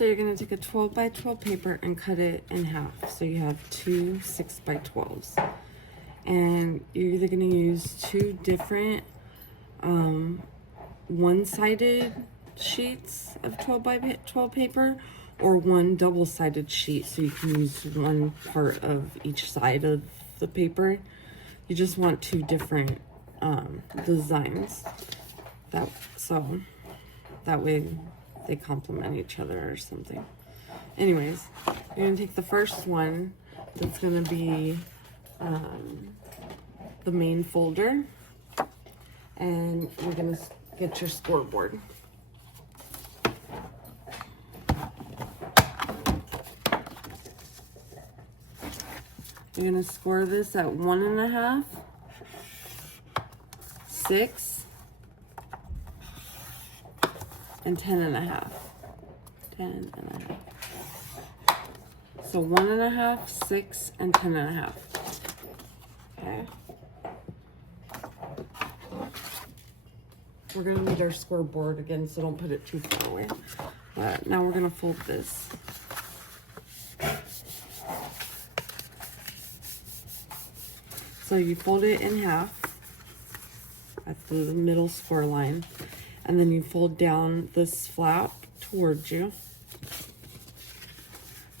So you're going to take a 12 by 12 paper and cut it in half. So you have two 6 by 12s. And you're either going to use two different one-sided sheets of 12 by 12 paper, or one double-sided sheet, so you can use one part of each side of the paper. You just want two different designs, so that way they complement each other or something. Anyways, you're gonna take the first one that's gonna be the main folder, and you're gonna get your scoreboard. You're gonna score this at 1.5, 6, and 10.5. 10.5. So 1.5, 6, and 10.5. Okay. We're gonna need our scoreboard again, so don't put it too far away. But now we're gonna fold this. So you fold it in half at the middle score line, and then you fold down this flap towards you.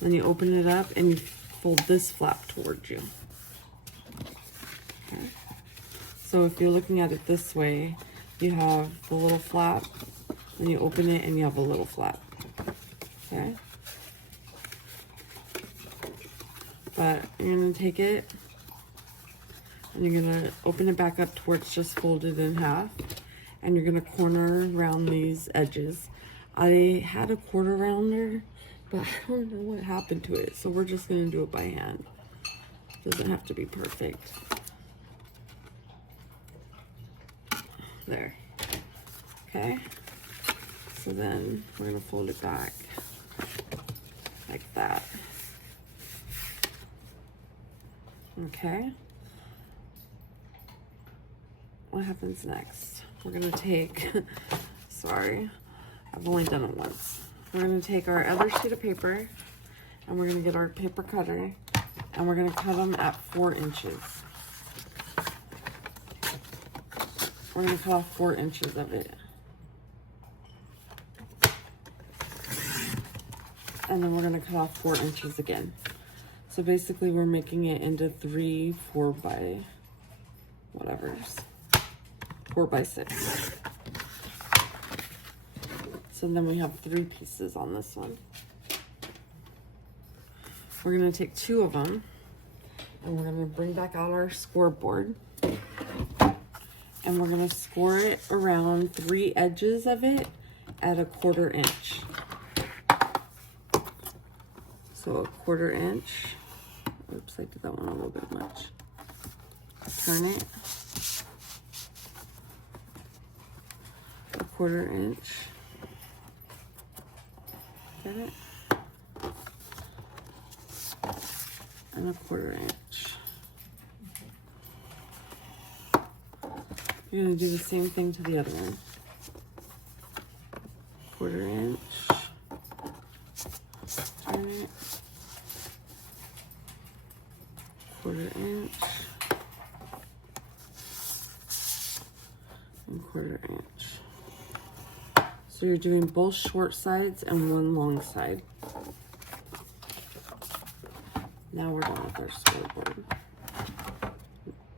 Then you open it up and you fold this flap towards you. Okay. So if you're looking at it this way, you have the little flap, and you open it and you have a little flap. Okay. But you're gonna take it and you're gonna open it back up towards just folded in half, and you're gonna corner around these edges. I had a quarter rounder, but I don't know what happened to it, so we're just gonna do it by hand. Doesn't have to be perfect. There. Okay. So then we're gonna fold it back like that. Okay. What happens next? We're gonna take, sorry, I've only done it once. We're gonna take our other sheet of paper, and we're gonna get our paper cutter, and we're gonna cut them at 4 inches. We're gonna cut off 4 inches of it. And then we're gonna cut off 4 inches again. So basically we're making it into 3 4 by whatever's. 4 by 6. So then we have 3 pieces on this one. We're gonna take 2 of them, and we're gonna bring back out our scoreboard, and we're gonna score it around 3 edges of it at 1/4 inch. So 1/4 inch. Oops, I did that one a little bit much. Turn it. 1/4 inch. Get it? And 1/4 inch. You're gonna do the same thing to the other one. 1/4 inch. Turn it. 1/4 inch. And 1/4 inch. So you're doing both short sides and one long side. Now we're done with our scoreboard.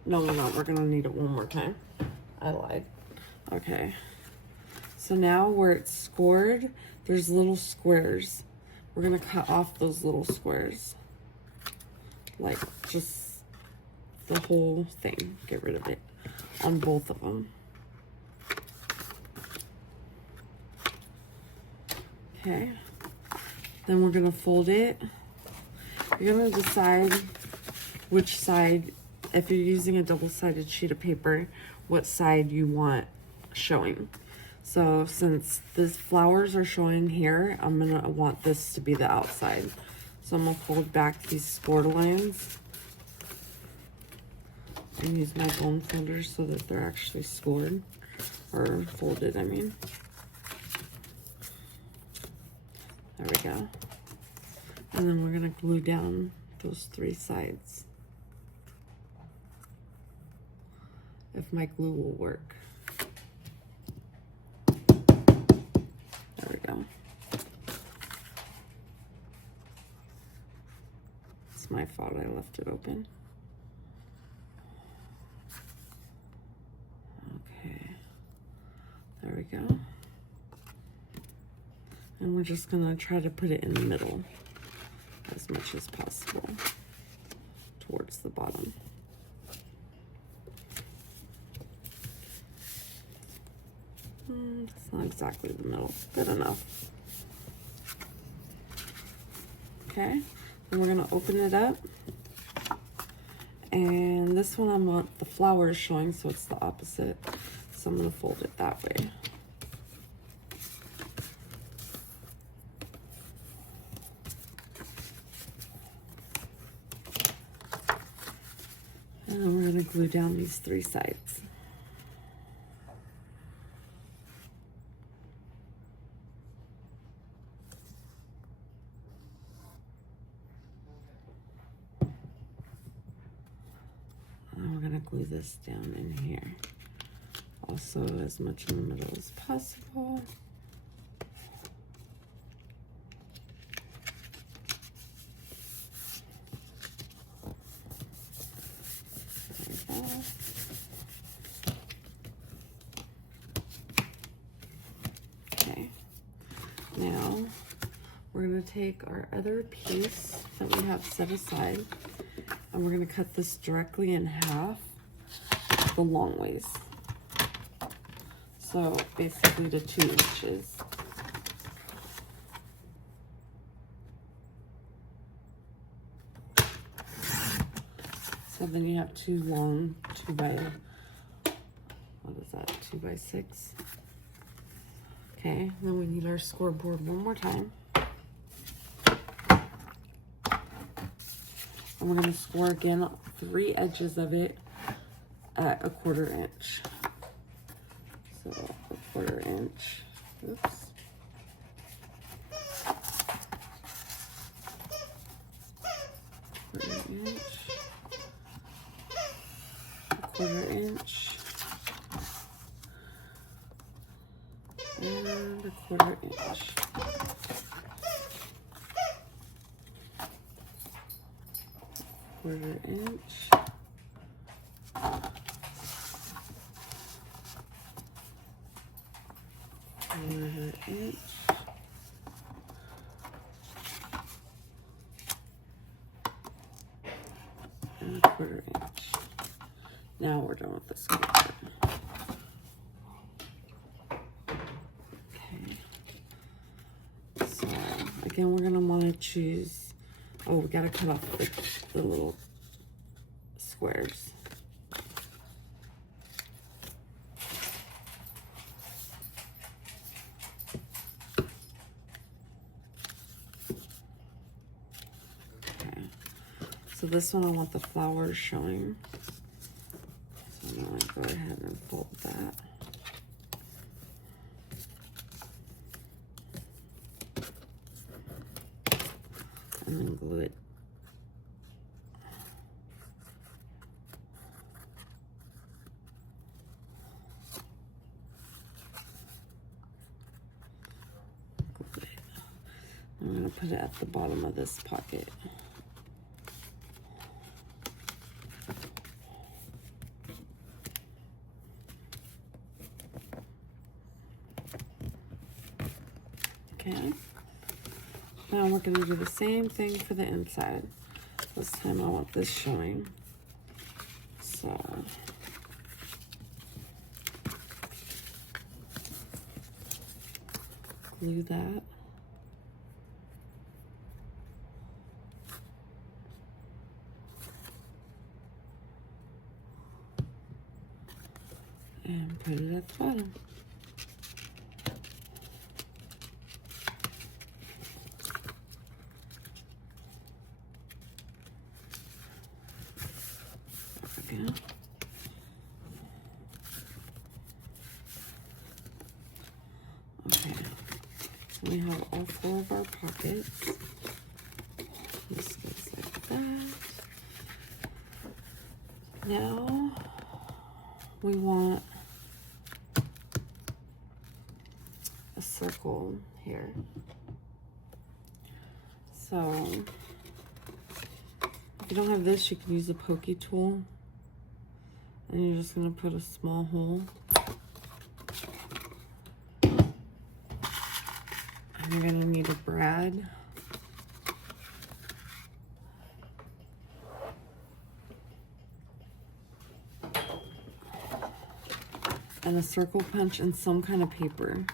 No, we're not. We're gonna need it one more time. I lied. Okay. So now where it's scored, there's little squares. We're gonna cut off those little squares. Like just the whole thing. Get rid of it on both of them. Okay, then we're gonna fold it. You're gonna decide which side, if you're using a double-sided sheet of paper, what side you want showing. So since the flowers are showing here, I'm gonna want this to be the outside. So I'm gonna fold back these score lines and use my bone folders so that they're actually scored, or folded, I mean. There we go. And then we're gonna glue down those 3 sides. If my glue will work. There we go. It's my fault, I left it open. Okay, there we go. And we're just gonna try to put it in the middle as much as possible towards the bottom. It's not exactly the middle, good enough. Okay, then we're gonna open it up. And this one I want the flowers showing, so it's the opposite. So I'm gonna fold it that way. And then we're gonna glue down these 3 sides. And we're gonna glue this down in here. Also as much in the middle as possible. Okay, now we're going to take our other piece that we have set aside and we're going to cut this directly in half the long ways. So basically to 2 inches. So then you have 2 long, 2 by, what is that, 2 by 6. Okay, then we need our scoreboard one more time. And we're gonna score again 3 edges of it at 1/4 inch. So 1/4 inch, oops. Quarter inch, and 1/4 inch. Quarter inch. Quarter inch. And 1/4 inch. Now we're done with this sculpture. Okay. So again, we're gonna want to choose. Oh, we gotta cut off the little squares. Okay. So this one I want the flowers showing. So I'm going to go ahead and fold that. And then glue it. Glue it. I'm going to put it at the bottom of this pocket. Okay, now we're going to do the same thing for the inside. This time I want this showing. So glue that. And put it at the bottom. Again. Okay, so we have all 4 of our pockets. This goes like that. Now we want a circle here. So if you don't have this, you can use a pokey tool. And you're just going to put a small hole. And you're going to need a brad. And a circle punch and some kind of paper.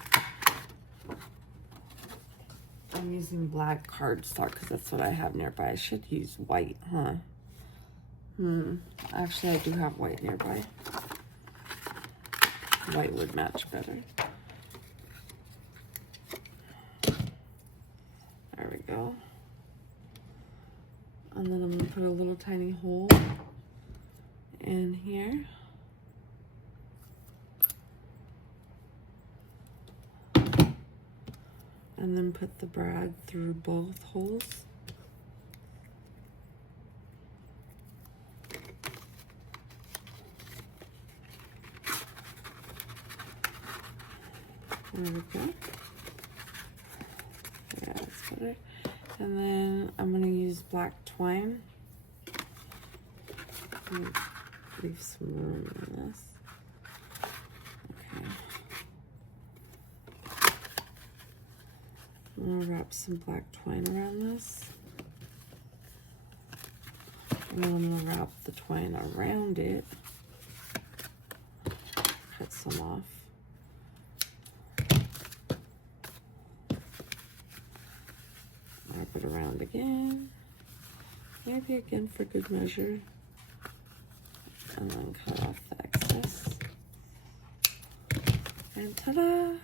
I'm using black cardstock because that's what I have nearby. I should use white, huh? Actually, I do have white nearby. White would match better. There we go. And then I'm going to put a little tiny hole in here. And then put the brad through both holes. There we go. Yeah, that's better. And then I'm going to use black twine. Leave some room in this. Okay. I'm going to wrap some black twine around this. And then I'm going to wrap the twine around it. Cut some off. Wrap it around again. Maybe again for good measure. And then cut off the excess. And ta-da!